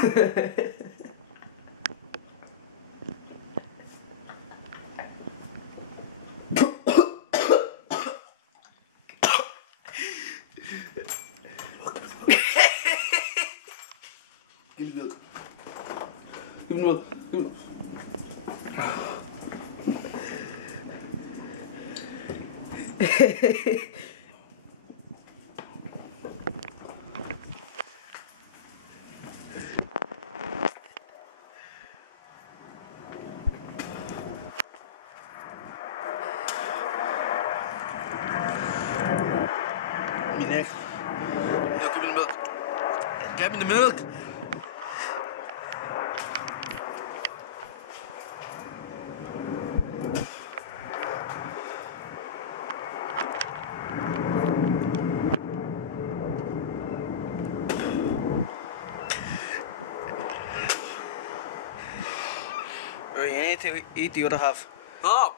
Give me milk. Give me milk. Give me me neck. No, give me the milk. Get me the milk. You need to eat the other half. Oh!